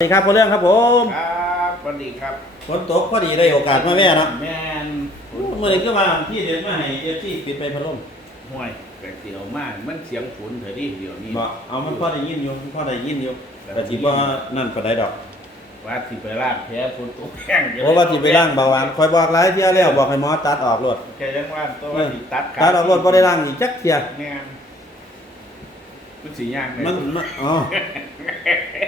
สวัสดีครับพ่อเรื่องครับผมครับสวัสดีครับฝนตกพอดีได้โอกาสมาแว่เนาะแม่นเมื่อไหร่ก็มาพี่เดินมาให้เอฟซีปิดไปพัดลมห่วยแปลกเสียวมากมันเสียงฝนเถอะดิเดี๋ยวนี้บอกเอามันพอได้ยินอยู่มันพอได้ยินอยู่แต่ที่ว่านั่นปานใดดอกว่าสิไปลากแพ้ฝนตกแห้งเพราะว่าที่ไปล้างเบาหวานคอยบอกหลายเที่ยแล้วบอกให้หมอตัดออกรถแกยังว่าตัวว่าสิตัดตัดออกรถบ่ได้ล้างอีกจักเที่ยแม่นมันสิย่างเลยมันมันอ๋อขา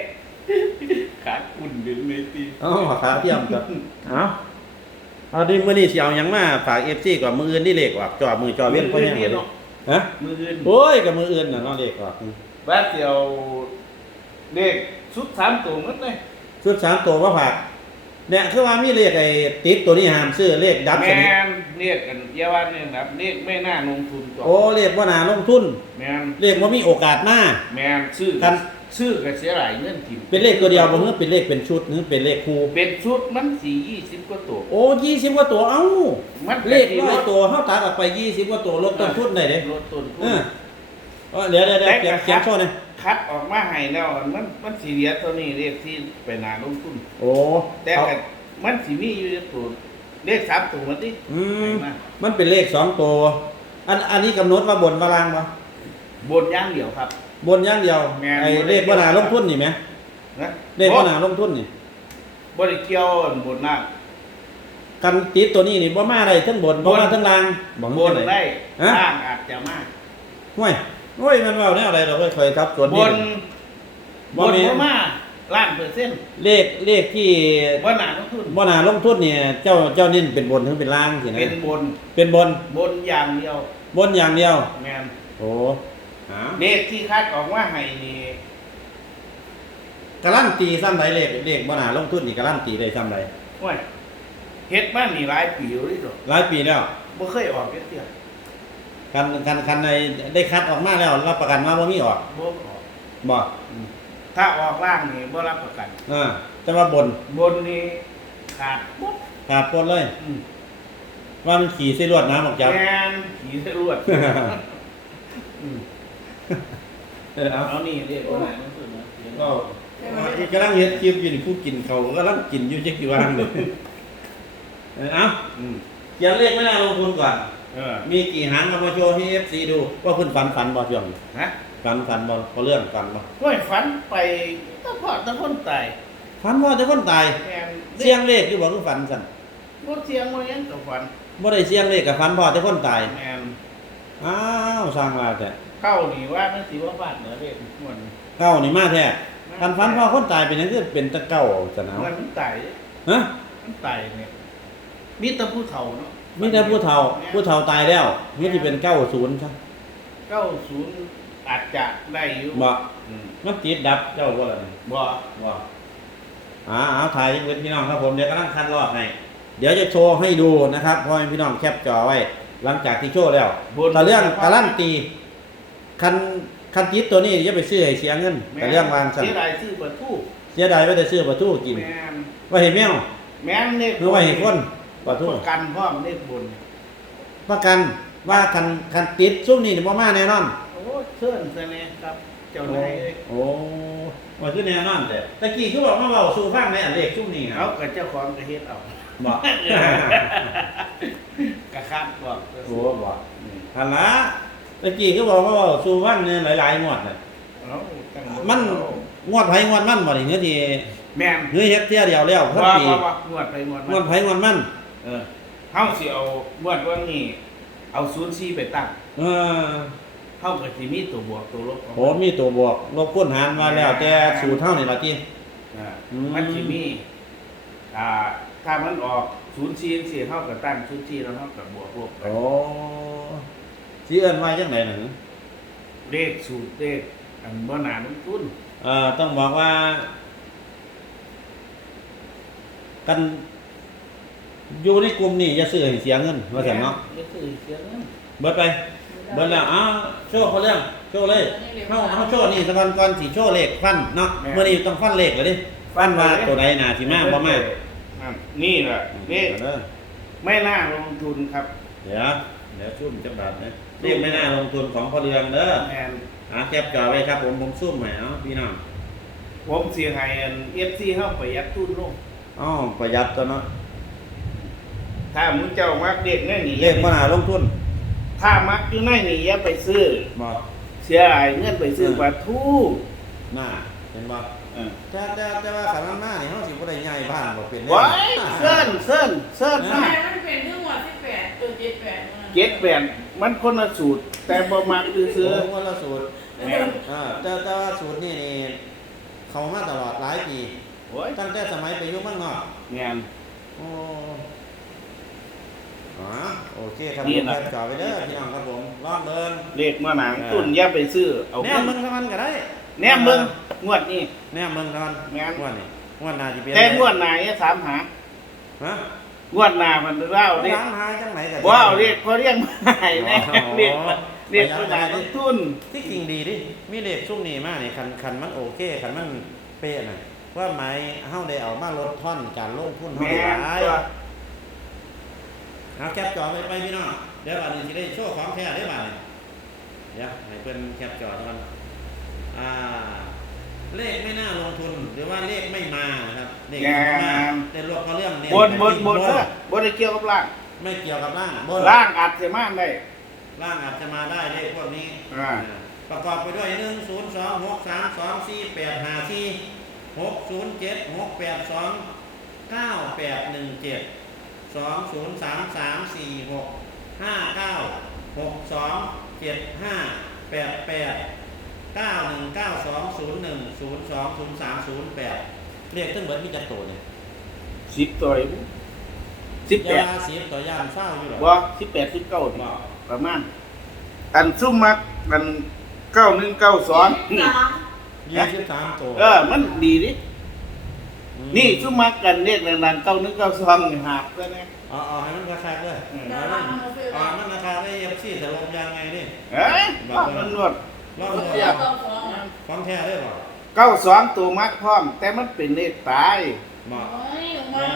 อุ่นดึงเลยตีอ๋อขาเทียมครับเอาเอาดิมื้อนี้สิเอาหยังมาฝาก FC ก่อนมื้ออื่นนี่เลขออกจอมือจอเว้นเพราะหยังเลยเนาะฮะมืออื่นโอ้ยกับมืออื่นน่ะเนาะเลขออกว่าเสียวเด็กชุดสามตัวมันเลยชุดสามตัวว่าฝากเนี่ยคือว่ามีเลขไอ้ติดตัวนี้ห้ามซื้อเลขดับสแม่นิทนเรียกกันเยาวันเนี่ยครับเรียกไม่น่าลงทุนตัวโอ้เรียกว่านาลงทุนแม่นเรียกว่ามีโอกาสหน้าแม่นซื้อกัน ซื้อก็เสียหลายเงินทิมเป็นเลขตัวเดียวบ่เฮือเป็นเลขเป็นชุดหรือเป็นเลขคู่ เป็นชุดมันสี่ยี่สิบกว่าตัว โอ้ยี่สิบกว่าตัวเอ้ามันเลขร้อยตัวเฮาตัดออกไปยี่สิบกว่าตัวลบต้นทุนได้เด้ลดต้นทุเอนอเอาเดี๋ยวเดี๋ยวเดี๋ยวเขียนเขียนโชว์หน่อยคัดออกมาให้แล้วมันมันสีเหลียตัวนี้เลขที่ไปหนาลงทุน โอ้แต่เอาก็มันสีมีอยู่ในตัวเลขสามตัวมันดิอืมให้ามันเป็นเลขสองตัว อันอันนี้กำหนดว่าบนว่าล่างบ่บนอย่างเดียวครับ บนอย่างเดียวแม่นไอ้เลขว่านาลงทุนนี่ไหมนะเลขว่านาลงทุนนี่บริเกี่ยวบนล่างกันติดตัวนี้นี่บ่มาได้ทั้งบนบ่มาทั้งล่างบ่บมีนไหนได้ฮะล่างอาจจะมากห้วยห้วยมันเว้าแนวอะไรเราเคยครับส่วนบนี้ นบ่บนมี บ่มาล่างเปอร์เซ็นต์เลขเลขที่บนหนาลงทุนบ่นาลงทุนเนี่ยเจ้าเจ้าเน้นเป็นบนถึงเป็นล่างสินะเป็นบนเป็นบนบนอย่างเดียวบนอย่างเดียว แมนโอ้หา เลขที่คาดออกว่าให้นี่การันตีซ้ำใดเลขเลขบ่นาลงทุนนี่การันตีได้ซ้ำใดโอ้ยเฮ็ดมานี่หลายปีอยู่นี่ดอกหลายปีแล้วบ่เคยออกเฮ็ดเดียวคันคันคันในได้คัดออกมาแล้วรับประกันว่าบ่มีออกบ่ออกบ่ถ้าออกล่างนี่บ่รับประกันเออแต่ว่าบนบนนี่ขาดปุ๊บขาดปนเลยอืมว่ามันขี่ใส่ลวดน้ำออกจากแมนขี่สรวดอืม เออเอาเอานี่เรียกว่าไหนนั่นคือนะก็กำลังเฮ็ดคลิปอยู่นี่ผู้กินเขาวกำลังกินอยู่จักกี่วันเลยเออเอาอืมเขียนเลขไม่น่าลงทุนก่อน เออมีกี่หางเอามาโชว์ให้ FC ดู ว่าเพิ่นฝันฝันบ่ช่วงนี้ฮะฝันฝันบ่พอเรื่องฝันบ่ห้วยฝันไปตะพอตะคนตายฝันว่าแต่คนตายแมนเสียงเลขอยู่บ่คือฝันซั่นบ่เสียงบ่หยังก็ฝันบ่ได้เสียงเลขกับฝันพอแต่คนตายแมน อ้าวสร้างว่าแต่เข้านี่ว่ามันสิว่าฟาดเหนือเด็กม่วนเก้านี่มาแท้คันฝันพอคนตายเป็นหยังคือเป็นตะเก้าซั่นเอามันตายฮะมันตายเนี่ยมีแต่ผู้เฒ่าเนาะมีแต่ผู้เฒ่าผู้เฒ่าตายแล้วมีที่เป็น90ครับเก้าศูนย์อาจจะได้อยู่บ่อืมมันติดดับเจ้าบ่ล่ะนี่บ่ว่าอ่าเอาถ่ายให้เพื่อนพี่น้องครับผมเดี๋ยวกำลังคัดลอกให้เดี๋ยวจะโชว์ให้ดูนะครับพ่อแม่พี่น้องแคปจอไว้ หลังจากที่โชว์แล้วบนแต่เรื่องการันตีคันคันจิตตัวนี้อย่าไปซื้อให้เสียเงินแต่เรื่องวางสั่นเสียดายซื้อประตูเสียดายไว้แต่ซื้อปลาทูกินแม่นไว้ให้แมวแม่นเด็กหรือไว้ให้คนปลาทูประกันพร้อมเด็กบนประกันว่าคันคันติดซุ่มนี่บ่มาแน่นอนโอ้เชิญซะแน่ครับ เจ้านายเอ้ยโอ้ว่าคือแน่นอนแต่ตะกี้คือบอกมาเว้าสู่ฟังในอันเลขซุ่มนี่คเอารับกับเจ้าของก็เฮ็ดเอาบอก กระคับบอกโอ้บอกหันละตะกี้คือบอกว่าเว้าสู่ฟังเนี่ยหลายๆงวดน่ะเอาตั้งมันงวดไผงวดมันบ่นี่เนื้อที่แม่นเนื้อเฮ็ดเที่ยเดียวแล้วทั้งว่าปีว่าว่างวดไปงวดงมาวดไผงวดมัน เออเฮาสิเอางวดวันนี้เอา04ไปตั้งเออ เฮาก็สิมีตัวบวกตัวลบของโหมีตัวบวกลบคูณหารมาแล้วแต่สูตรเท่านี่ล่ะติอ่าอืม มันสิมีอ่าถ้ามันออก04สิเฮาก็ตั้ง04แล้วเฮาก็บวกลบกันโอ้สิเอิ้นว่าจังไดน่ะหึเลขสูตรเลขอันบ่น่าลงทุนเอ่อต้องบอกว่า กันอยู่ในกลุ่มนี้อย่าซื้อให้เสียเงินว่าซั่นเนาะก็คือเสียเงินเบิดไป เบิดแล้วอ้าวโชว์เขาเรื่องโชว์เลยเฮาเฮาโชว์นี่สักวันก่อนสิโชว์เลขฟันเนาะมื้อนี้ต้องฟันเลขเลยดิฟันว่าตัวใดน่าสิมาบ่มาอะนี่แหละเลขเด้อไม่น่าลงทุนครับเดี๋ยวเดี๋ยวซุ่มจังบาทนะเลขไม่น่าลงทุนของพอเรืองเด้อแอนหาแคปจอไว้ครับผมผมซุ่มให้เนาะพี่น้องผมสิให้อัน FC เฮาประหยัดทุนลงอ๋อประหยัดตัวเนาะถ้ามึงเจ้ามักเด็กแน่นี่เลขปัญหาลงทุน ถ้ามักอยู่ในนี่อย่าไปซื้อ บอกเสียหายเงินไปซื้อปลาทูหน้าเห็นบ่เออแต่แต่แต่ว่าขันหน้านี่เฮาสิบ่ได้ย้ายบ้านบ่เป็นไว้เซินเซินเซินทำมาไมมันเป็นเรื่องวันที่แปดตัวเจ็ดแปดเก็ดแปนมันคนละสูตร แต่บ่มักซื้อซื้อคนละสูตรแม่นอ่าแต่แต่ว่าสูตรนี่นี่เขามาตลอดหลายปีโอ้ยตั้งแต่สมัยไปอยู่เมืองนอกแม่นโอ้ อ๋อโอเคครับนี่ผมนะ แคปจอไปเด้อพี่น้องครับผมลองเบิ่งเลขมาหนังตุนอย่าไปซื้อเอาแนเงิมนเบิ่งเท่านั้นก็ได้แนมเบิ่งงวดนี้ แนมเบิ่งเท่านั้นแม่น งวดนี้งวดหน้าสิเป็นแต่งวดหน้าอย่าถามหา ฮะงวดหน้ามันเล่าเลขร้านหาจังไหนกันว้าวเลขเขาเรียกมาให้แน่อ๋อเลขเลขมาหนาต้นทุนที่จริงดีดิ มีเลขช่วงนี้มานี่คันคันมันโอเคคันมันเป๊ะน่ะว่าหมายเฮาได้เอามาลดท่อนการลงทุนเฮาแม่ได้นหลายตัว เอาแคปจอไปไปพี่น้องเดี๋ยวบัดนี้สิได้โชว์ของแท้ได้บัดนี้เดี๋ยวให้เพิ่นแคปจอก่อนอ่า เลขไม่น่าลงทุนหรือว่าเลขไม่มานะครับเลขไม่มาแต่รวมเขาเรื่องเน้นบนบนบนบเด้อบ่ได้เกี่ยวกับล่าง ไม่เกี่ยวกับล่างบนล่างอาจจะมาได้ล่างอาจจะมาได้เลขพวกนี้อ่าประกอบไปด้วยหนึ่งศูนย์สองหกสามสองสี่แปดห้าสี่หกศูนย์เจ็ดหกแปดสองเก้าแปดหนึ่งเจ็ด สองศูนย์สามสามสี่หกห้าเก้าหกสองเจ็ดห้าแปดแปดเก้าหนึ่งเก้าสองศูนย์หนึ่งศูนย์สองศูนย์สามศูนย์แปดเรียกตั้งเบิดมีจักรตัวเนี่ยสิบตัวอีกสิบแปยาดสีตัวยานเศร้าอยู่หรอบ่สิบแปดสิบเก้านี่ประมาณ อันซุ่มมักอันเก้าหนึ่งเก้าสองนี่สามยี่สิบสามตัวเออมันดีดิอืม นี่ซุ่มมักกันเรียกดังๆเก้าหนึ่งเก้าสองนี่หาบก็แน่เอ๋อาให้มันราคาเลยอืมเอามันเอามันราคาได้เอฟซีแต่ลงยังไงนี่เอ้ยว่ามันนวดลองตัวดูเดียวตัวสองอะความแท้ได้ป่ะเก้าสองตัวมักพร้อม แต่มันเป็นเลขตายเหมาะโอ้ยลงมา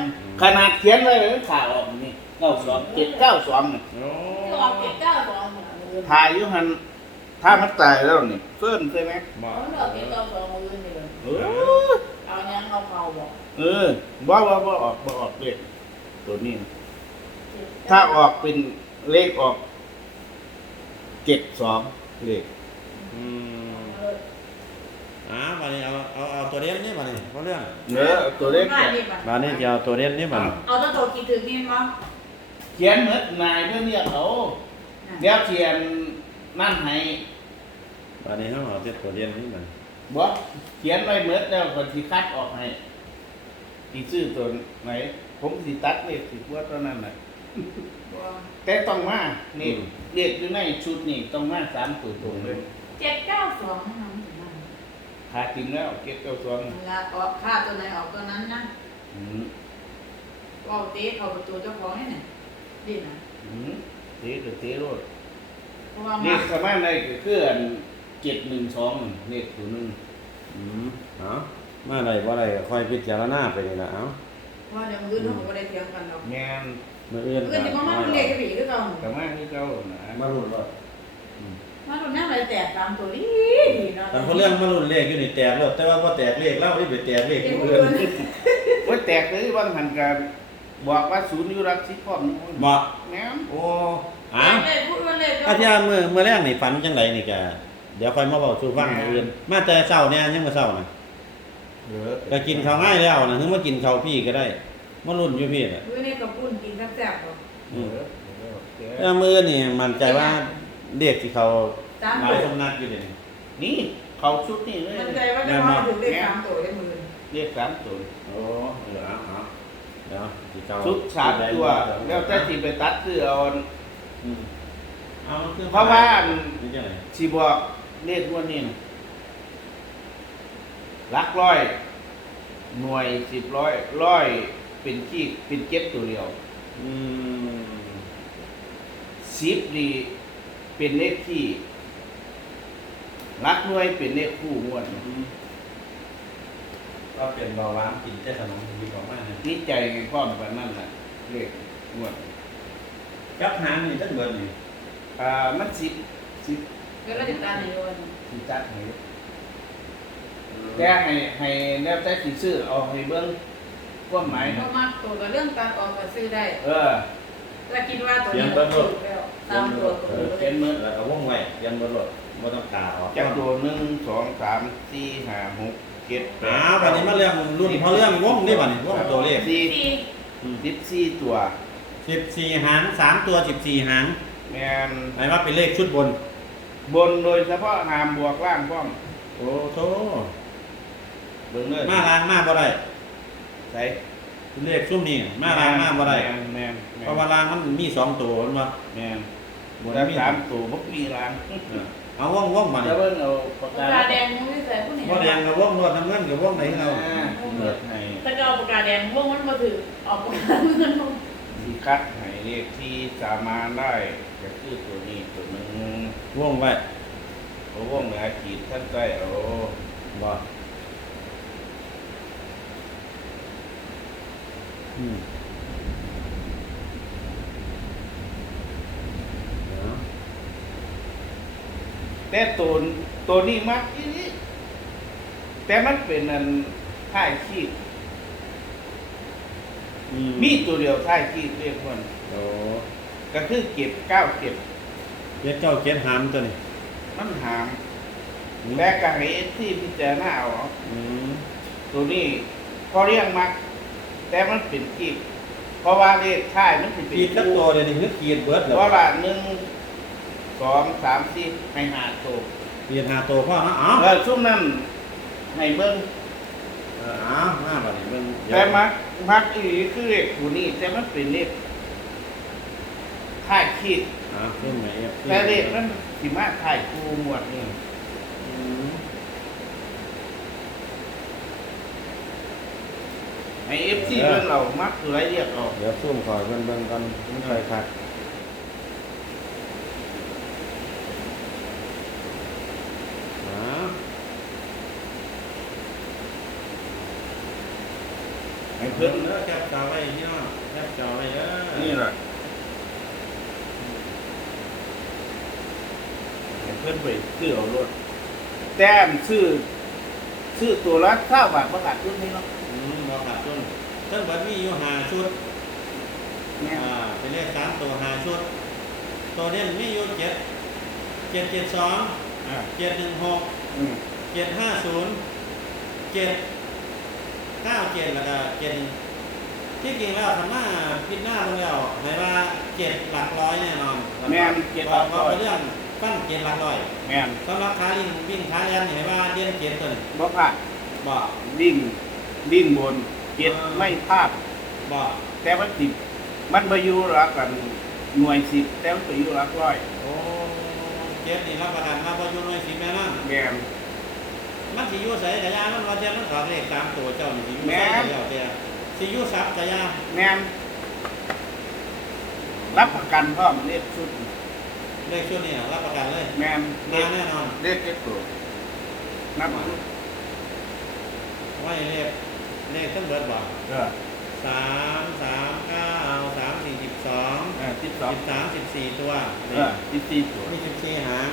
ขนาดเขียนไว้เลยข่าวออกนี่เก้าสองเจ็ดเก้าสองนี่โอ้ที่ออกเจ็ดเก้าสองมือถ่ายอยู่หันถ้ามันตายแล้วนี่เฟิ่นใช่ไหมเหมาะ เขาเลือกเจ็ดเก้าสองมือนี่เลยเออเอาเนี้ยเขาเขาบอกเออบ่บ่บ่ออกบ่ออกเลขตัวนี้นะถ้าออกเป็นเลขออกเจ็ดสองเลขอืมอ่าวันนี้เอาเอาเอาตัวเด่นนี่มาเนี่ยเพราะเรื่องเนื้อตัวเลขง่ายดีป่ะวันนี้จะเอาตัวเด่นนี่มาเอาตัวตัวกี่ถึงนี่มั้งเขียนเหมือนนายเพื่อนเนี่ยเขาเดี๋ยวเขียนนั่นให้วันนี้เขาเอาตัวเด่นนี่มา บ่เขียนไว้เหมือนแล้วก็สิคัดออกให้ที่ซื้อตัวไหน ผมสิตัดเลขสิว่าตัวนั้นน่ะแต่ต้องมานี่เลขอยู่ในชุดนี่ต้องมาสามตัวตรงเลยเจ็ดเก้าสองนะถึงนั่นหาจริงแล้วเก็บเก้าสองเวลาออกค่าตัวไหนออกตัวนั้นนะอืมก็เตะเข้าประตูเจ้าของนี่เนี่ยดีนะอืมเตะก็เตะรถเพราะว่าเลมาขสมัยในก็คืออัน เจ็ดหนึ่งสองเลขตัวหนึงอืมเอามาอะไรว่าอะไรค่อยพิจารณาไปนี่ละเอาเพราะเดี๋ยวมือเราก็ได้เถียงกันเราแม่นมื่ออื่นเพื่อนที่มันมันเรียกกันอีกก็ต้องแต่มาที่เก้านะมาลุ้นว่ามันตรงนี้อะไรแตกตามตัวดีดีเนาะแต่เขาเรื่องมาลุ้นเลขอยู่นี่แตกแล้วแต่ว่าพอแตกเลขเล่าที่ไปแตกเลขเด็กผู้ผู้อื่นอื่นโอ้ยแตกเลยว่างหันกันบอกว่าศูนย์อยุรักสิพร้อมนะเหมาะแม่นโอ้อะเด็กผู้อื่นเลยอาทิตย์มื่อเมื่อแรกนี่ฝันจังไรนี่แก เดี๋ยวค่อยมาบอกสู่ฟังมื้ออื่นมาแต่เช้าเนี่ยยังมาเช้านะเออก็กินข้าวง่ายแล้วนะถึงมากินข้าวพี่ก็ได้มารุ่นอยู่พี่น่ะมื้อนี้กับปุ้นกินแซ่บๆหรอเออเออเออแล้วมือนี่มั่นใจว่าเด็กที่เขาตามหลาตัยวคนนักอยู่เดี๋ยวนี้นี่เขาชุดนี่เลยมันใจว่าจะมาถึงได้ตามตัวได้มือเรียกสามตัวโอ้เออเอาเอาเดี๋ยวที่เขาชุดสามตัวแล้วแต่ที่ไปตัดคือเอาอืมเอาคือเพราะว่าอันนี่จังไหนสิบอก เลขงวดนี้นะหลักร้อย หน่วยสิบร้อยร้อยเป็นขี้เป็นเก็บตัวเดียวอืมสิบดีเป็นเลขที่หลักหน่วยเป็นเลขคู่งวดนี้อืมก็เปลี่ยนเบาหวานกินแต่ขนมดีกว่ามากเลยนี่ใจพร้อมกันนั่นแหละเลขงวดกับหางนี่ตั้งเบิดนี่อ่ามันสิบสิบ แล้วก็ติดตามในโยนสิบจัดให้อแต่ให้ให้แล้วแต่สิซื้อเอาให้เบิ่งความหมายก็มักตัวกับเรื่องการออกก็ซื้อได้เออถ้าคิดว่าตัวนี้มันถูกแล้วตามตัวก็เอถูอกเขียนมือแล้วก็วงไว้เขียนบนรถบ่ต้องกาออกจักตัวหนึ่งสองสามสี่ห้าหกเจ็ดแปอ้าดวบัดนี้มาเรื่องรุ่นเพราะเรื่องวงนี่บัดนี้วงตัวเลขสี่ที่สิบสี่ตัว14หางสามตัว14หางแมนหมายว่าเป็นเลขชุดบน บนโดยเฉพาะหามบวกล่างพร้อมโอ้โธเบิ่งเลยมาล้างมาบ่ได้ใส่เลขซุ่มนี่มาล้างมาบ่ได้แมนแมนเพราะว่าล้างมันมีสองตัวมันว่าแมนบนแล้วมีสามตัวบ่มีล่างเออเอาว่องว่องมาแล้เนี่วยเบิ่งเอาปากปากกากาแดงมุ้ยใส่ผู้นี้ว่แดงกับว่องนวดน้ำเงินกับว่องไหนเราอ่าเปิดให้ถ้าเอาปากกาแดงพวกมันมาถือออกปากกาเงินลง ที่คัดให้เลขที่สามารถได้ก็คือตัวนี้ตัวหนึง ว่องไว้โอ้วงเหนือขีดท่านใต้โอ้บ่อืมเอาแต่ตัวตัวนี้มักอีนี่แต่มันเป็นอันท่ายขีดอืมีตัวเดียวท่ายขีดเรียกว่าโอ้ก็คือเก็บเก้าเก็บ เจ็ดเจ้าเจ็ดหามตัวนี้มันหามอืมและกางเอสที่พิจารณาเอาอืมตัวนี้พอเรียงมัก แต่มันเป็นขีดเพราะว่าเลขท่ายมันสิเป็นขีดกับตัวเดี๋ยวนี้คือขีดเบิดเพแล้วราะว่าหนึ่งสองสามสี่ให้หาตัวขีดหาตัวพ่อนะอ้าวเออช่วงนั้นให้เบิ้งเอออ้าวมาบัดนี้เบิ่งแต่มักมักอีหลีคือเลขตัวนี้แต่มันเป็นเลข ท่ายขีดอ้าวขึ้นมาเอฟแต่เลขนั้นสิมาท่ายกูหมวดนี่อืมให้เอฟซีเบิ้งเรามักตัวไรเรียกออกเดี๋ยวซุ่มก่อนเบิ่งเบิ่งกันมันค่อยคัดอ้าวให้เพิ่เพิ่นนเด้อแคปจอไว้พี่น้องแคปจอไว้เด้อนี่แหละให้ เพิ่นไปซื้อเอารถแต้มซื้อซื้อตัวละเท่าบาทประกาศรุ่นนี้เนาะอืมบ่ขาดทุนเพิ่นเบิดมีอยู่ห้าชุดเนี่ยอ่าเป็นเลขสามตัวห้าชุด ตัวเด่นมีอยู่เจ็ดเจ็ดเจ็ดสองอ่าเจ็ดหนึ่งหกอืมเจ็ดห้าศูนย์เจ็ดเก้าเจ็ดแล้วก็เจ็ดหนึ่งที่จริงแล้วทำหน้าพิดหน้าลงแล้วหมายว่าเจ็ดหลักร้อยแน่นอนแม่นเจ็ดว่าร้อยว่าเป็นเรื่อง ปั้นเจ็ดหลักร้อยแม่นสำหรับขาลิงวิ่งขาแลนเห็นว่าเด่นเจ็ดตัวนี้บ่พลาดบ่ดิ้งดิ้งบนเจ็ดอ่าไม่พลาดบ่แต่มันสิบมันไปอยู่รักกันหน่วยสิบแต่มันไปอยู่รักร้อยโอ้เจ็ดนี่รับประกันรับประยุนไว้สิแม่นั่นแม่นมันสิอยู่ใส่กะยามันว่าเจ้ามันขอเลขตามตัวเจ้านี่สิอยู่แม่ใส่นกะยาเจ้าสิอยู่ซับกะยาแม่นรับประกันพร้อมเลขชุด เลขชุดนี้รับประกันเลยแม่นเลมาขแน่นอนเลขเจ็ดตัวนับชุดไว้เลขเลขทั้งเบิดบ่เออสามสามเก้าสามสี่สิบสองเออสิบสองสิบสามสิบสี่ตัวเออสิบสี่ตัวมีสิบสี่หาง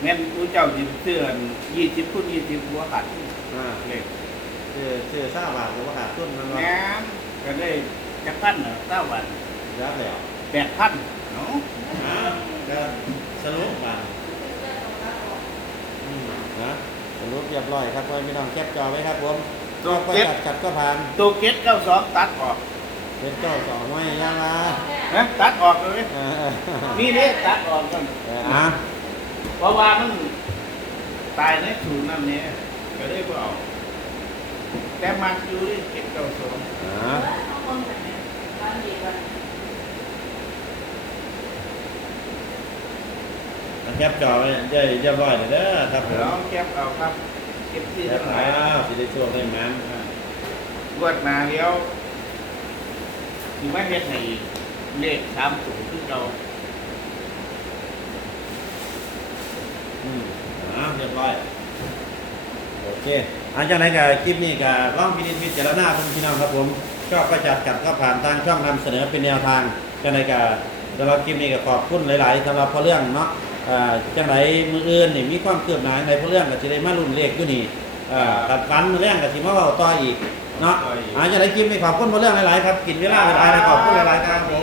แม่นผู้เจ้าสิเสื้อยี่สิบคูณยี่สิบหัวขัดอ่าเลขซื้อซื้อซาบาทหรือว่าขาดทุนมันว่าแม่นก็ได้จักพันเหรอเก้าวันยับแล้วแปดพันเนาะอ่าก็ สรุปบาทอืมนะสรุปเรียบร้อยครับพ่อพี่น้องแคปจอไว้ครับผมตัวก็เก็ดจัดจัดก็ผ่านตัวเก็ดเก้าสองตัดออกเป็นเจ้าสองไว้ยังละนะตัดออกเลยเออนี่เด้ตัดออกกันเอออะเพราะว่ามันตายในถูนั่นเนี่ยก็ได้บ่เอาแต่มาอยู่ที่เก็บเก้าสองอะ เอาคนแบบนี้บ้านดีกั นแคปจอไว้ได้เรียบร้อยแล้วเด้อครับผมเราเก็บเอาครับเก็บที่แคทั้ปงหแล้ลายวสิได้ช่วงได้มันรวดมาเดียวที่ไม่เฮ็ดให้เลขสามตัวคือเราอืมอะเรียบร้อยโอเคอันจากไหนกับคลิปนี้กับร่องพินิจพิจารณาคุณพี่น้องครับผมชอบก็จัดกัดก็ผ่านทางช่องนำเสนอเป็นแนวทางจากไหนกับสำหรับคลิปนี้ก็ขอบคุณหลาย ๆสำหรับพอเรื่องเนาะอ่า จังไหนมืออื่นนี่มีความเคลื่อนไหวในพอเรื่องก็จะได้มารุ่นเลขอยู่นี่เอ่อกัดฟันมื้อแรงกับสิมาเว้าต่ออีกเนาะต่ออีกอาจจะได้กินในขอบคุณบ่เรื่องหลายๆครับ กินเวลาหลายๆขอบคุณหลายๆครับผม